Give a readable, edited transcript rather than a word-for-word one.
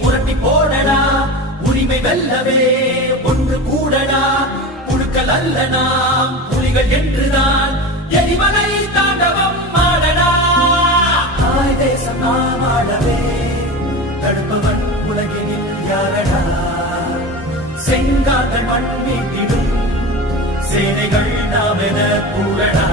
புரட்டி போடடா உரிமை வெல்லவே ஒன்று கூடடா புழுக்கள் அல்ல நாம் புலிகள் என்றுதான் எரிமலை தாண்டவம் ஆடடா தாய் தேசம் நாம் ஆடவே தடுப்பவன் உலகினில் யாரடா செங்காதன் மண் மீட்டிடும் சேனைகள் நாம் என கூடடா